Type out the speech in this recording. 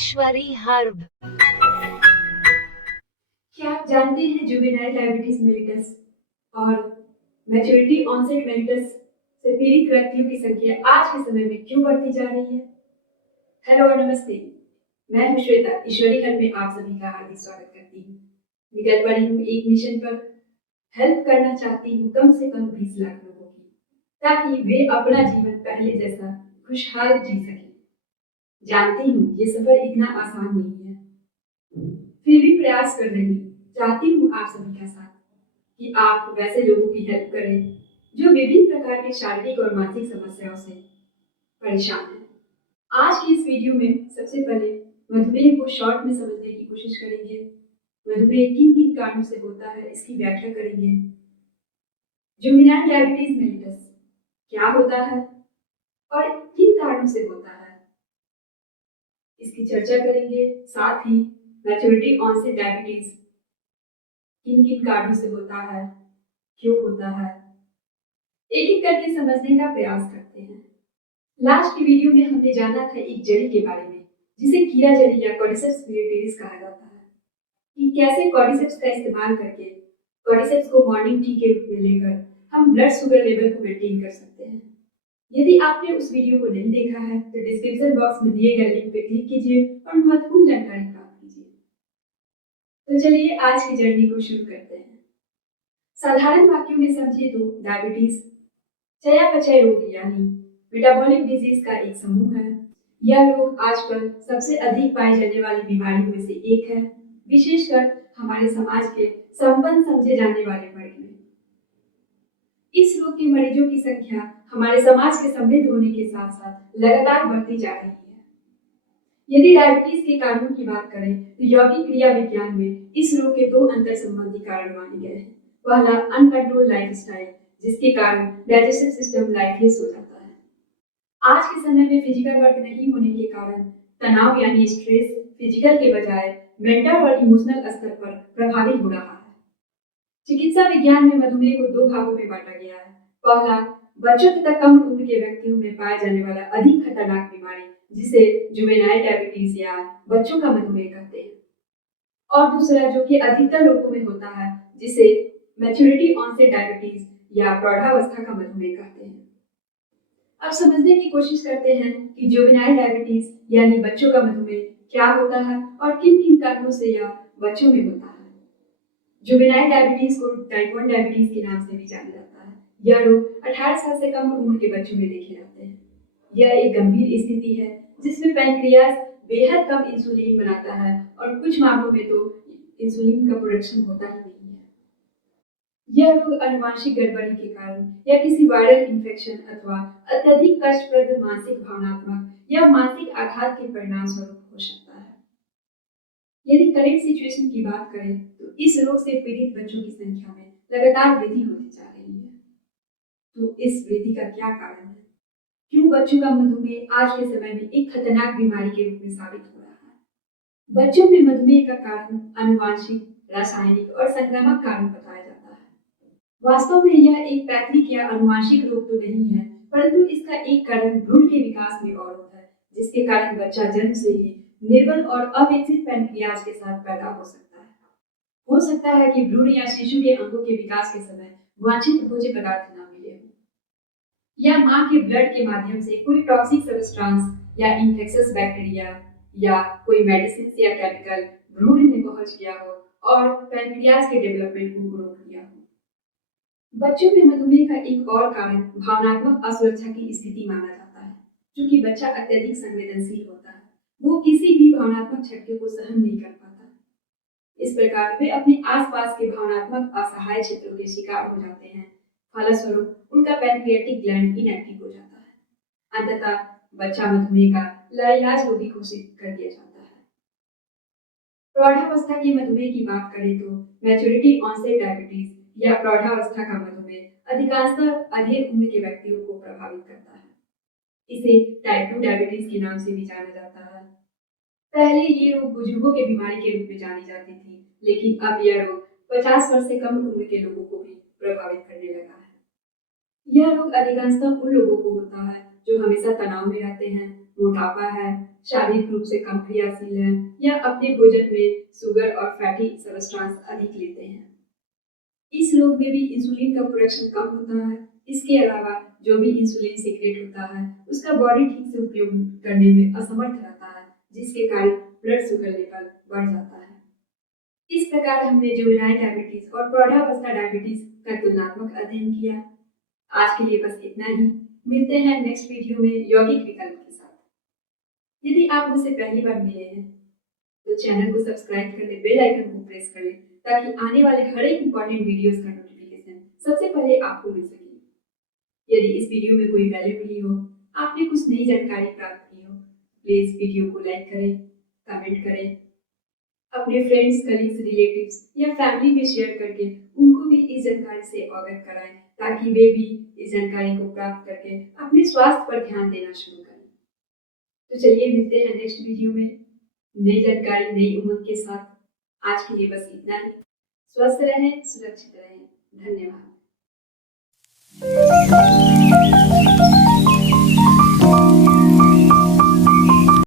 ईश्वरी herb. क्या आप जानते हैं जुवेनाइल डायबिटीज मेलिटस और मैच्योरिटी ऑनसेट मेलिटस से पीड़ित व्यक्तियों की संख्या आज के समय में क्यों बढ़ती जा रही है? हेलो और नमस्ते, मैं हूं श्वेता। ईश्वरी हर्ब में आप सभी का हार्दिक स्वागत करती हूँ। निकल पड़ी हूँ एक मिशन पर। हेल्प करना चाहती हूँ कम से कम 20 लाख लोगों की, ताकि वे अपना जीवन पहले जैसा खुशहाल जी सकें। जानती हूँ ये सफर इतना आसान नहीं है, फिर भी प्रयास कर रही हूँ। चाहती हूँ आप सभी का साथ, कि आप वैसे लोगों की हेल्प करें जो विभिन्न प्रकार के शारीरिक और मानसिक समस्याओं से परेशान हैं। आज की इस वीडियो में सबसे पहले मधुमेह को शॉर्ट में समझने की कोशिश करेंगे। मधुमेह किन किन कारणों से होता है इसकी व्याख्या करेंगे। जुवेनाइल डायबिटीज मेलिटस क्या होता है और किन कारणों से होता है, इसकी चर्चा करेंगे। साथ ही मैच्योरिटी ऑनसेट डायबिटीज किन किन कारणों से होता है, क्यों होता है, एक एक करके समझने का प्रयास करते हैं। लास्ट की वीडियो में हमने जाना था एक जड़ी के बारे में, जिसे कीड़ा जड़ी या कॉर्डिसेप्स मिलिटेरिस कहा जाता है, कि कैसे कॉर्डिसेप्स का इस्तेमाल करके कॉर्डिसेप्स को मॉर्निंग टी के रूप में लेकर हम ब्लड शुगर लेवल को मेंटेन कर सकते हैं। यदि आपने उस वीडियो को नहीं देखा है तो डिस्क्रिप्शन बॉक्स में दिए गए लिंक पे क्लिक कीजिए और महत्वपूर्ण जानकारी प्राप्त कीजिए। तो चलिए आज की जर्नी को शुरू करते हैं। साधारण वाक्यों में समझिए तो डायबिटीज चयापचय रोग यानी मेटाबॉलिक डिजीज का एक समूह है। यह रोग आजकल सबसे अधिक पाई जाने वाली बीमारियों में से एक है, विशेषकर हमारे समाज के संपन्न समझे जाने वाले वर्ग में। इस रोग के मरीजों की संख्या हमारे समाज के समृद्ध होने के साथ साथ लगातार बढ़ती जा रही है। यदि डायबिटीज के कारणों की बात करें तो यौगिक क्रिया विज्ञान में इस रोग के दो अंतर संबंधी कारण माने गए हैं। पहला, अनकंट्रोल लाइफस्टाइल, जिसके कारण डाइजेस्टिव सिस्टम लाइफलेस हो जाता है। आज के समय में फिजिकल वर्क नहीं होने के कारण तनाव यानी स्ट्रेस फिजिकल के बजाय मेंटल और इमोशनल स्तर पर प्रभावी हो रहा है। चिकित्सा विज्ञान में मधुमेह को दो भागों में बांटा गया है। पहला, बच्चों तथा कम उम्र के व्यक्तियों में पाया जाने वाला अधिक खतरनाक बीमारी, जिसे जुवेनाइल डायबिटीज या बच्चों का मधुमेह कहते हैं। और दूसरा, जो कि अधिकतर लोगों में होता है, जिसे मैच्योरिटी ऑनसेट डायबिटीज या प्रौढ़ावस्था का मधुमेह कहते हैं। अब समझने की कोशिश करते हैं कि जुवेनाइल डायबिटीज यानी बच्चों का मधुमेह क्या होता है और किन किन कारणों से यह बच्चों में होता है। जुवेनाइल डायबिटीज को टाइप 1 डायबिटीज के नाम से भी जाना जाता है। यह रोग 18 साल से कम उम्र के बच्चों में देखे जाते हैं। यह एक गंभीर स्थिति है जिसमें पैंक्रियाज बेहद कम इंसुलिन बनाता है और कुछ मामलों में तो इंसुलिन का प्रोडक्शन होता ही नहीं है। यह रोग आनुवंशिक गड़बड़ी के कारण या किसी वायरल इन्फेक्शन अथवा अत्यधिक कष्टप्रद मानसिक, भावनात्मक या मानसिक आघात के परिणाम स्वरूप हो सकता है। यदि करंट सिचुएशन की बात करें तो इस रोग से पीड़ित बच्चों की संख्या में लगातार वृद्धि होती जा रही है। तो इस वृद्धि का क्या कारण है? क्यों बच्चों का मधुमेह आज के समय में एक खतरनाक बीमारी के रूप में साबित हो रहा है? बच्चों में मधुमेह का कारण आनुवंशिक, रासायनिक और संक्रामक कारण बताया जाता है। वास्तव में यह एक पैतृक या आनुवंशिक रोग तो नहीं है, परंतु इसका एक कारण भ्रूण के विकास में अवरोध है, जिसके कारण बच्चा जन्म से ही निर्बल और अविकसित पैंक्रियाज के साथ पैदा हो सकता है। हो सकता है कि भ्रूण या शिशु के अंगों के विकास के समय वांछित भोज्य पदार्थ न मिले हो, या मां के ब्लड के माध्यम से कोई टॉक्सिक सब्सटेंस या इन्फेक्शियस बैक्टीरिया या कोई मेडिसिन या केमिकल भ्रूण में पहुंच गया हो और पैंक्रियाज के डेवलपमेंट को रोक दिया हो। बच्चों में मधुमेह का एक और कारण भावनात्मक असुरक्षा की स्थिति माना जाता है। क्योंकि बच्चा अत्यधिक संवेदनशील होता है, वो किसी भी भावनात्मक झटके को सहन नहीं कर पाता। इस प्रकार वे अपने आसपास के भावनात्मक असहाय क्षेत्रों के शिकार हो जाते हैं। फलस्वरूप उनका पैंक्रियाटिक ग्लैंड इनएक्टिव हो जाता है। अंततः बच्चा मधुमेह का लाइलाज रोगी घोषित कर दिया जाता है। प्रौढ़ावस्था के मधुमेह की बात करें तो मैच्योरिटी ऑनसेट डायबिटीज या प्रौढ़ावस्था का मधुमेह अधिकांशतः अधेड़ उम्र के व्यक्तियों को प्रभावित करता है। इसे टाइप 2 डायबिटीज के नाम से भी जाना जाता है। पहले ये रोग बुजुर्गों की बीमारी के रूप में जानी जाती थी, लेकिन अब यह रोग 50 वर्ष से कम उम्र के लोगों को भी प्रभावित करने लगा है। यह रोग अधिकांशतः उन लोगों को होता है जो हमेशा तनाव में रहते हैं, मोटापा है, शारीरिक रूप से कम क्रियाशील है या अपने भोजन में शुगर और फैटी सब्सटेंस अधिक लेते हैं। इस रोग में भी इंसुलिन का प्रोडक्शन कम होता है। इसके अलावा जो भी इंसुलिन सीक्रेट होता है उसका बॉडी ठीक से उपयोग करने में असमर्थ रहता है, जिसके कारण ब्लड शुगर लेवल बढ़ जाता है। इस प्रकार हमने जुवेनाइल डायबिटीज और प्रौढ़ावस्था डायबिटीज का तुलनात्मक अध्ययन किया। आज के लिए बस इतना ही। मिलते हैं नेक्स्ट वीडियो में यौगिक विकल्प के साथ। यदि आप मुझसे पहली बार मिले हैं तो चैनल को सब्सक्राइब कर ले, बेल आइकन को प्रेस कर ले ताकि आने वाले हर एक इंपॉर्टेंट वीडियोस का नोटिफिकेशन सबसे पहले आपको मिल सके। यदि इस वीडियो में कोई वैल्यू मिली हो, आपने कुछ नई जानकारी प्राप्त की हो, प्लीज वीडियो को लाइक करें, कमेंट करें, अपने फ्रेंड्स, कलीग्स, रिलेटिव्स या फैमिली में शेयर करके उनको भी इस जानकारी से अवगत कराएं ताकि वे भी इस जानकारी को प्राप्त करके अपने स्वास्थ्य पर ध्यान देना शुरू करें। तो चलिए मिलते हैं नेक्स्ट वीडियो में नई जानकारी, नई उम्मीद के साथ। आज के लिए बस इतना ही। स्वस्थ रहें, सुरक्षित रहें। धन्यवाद।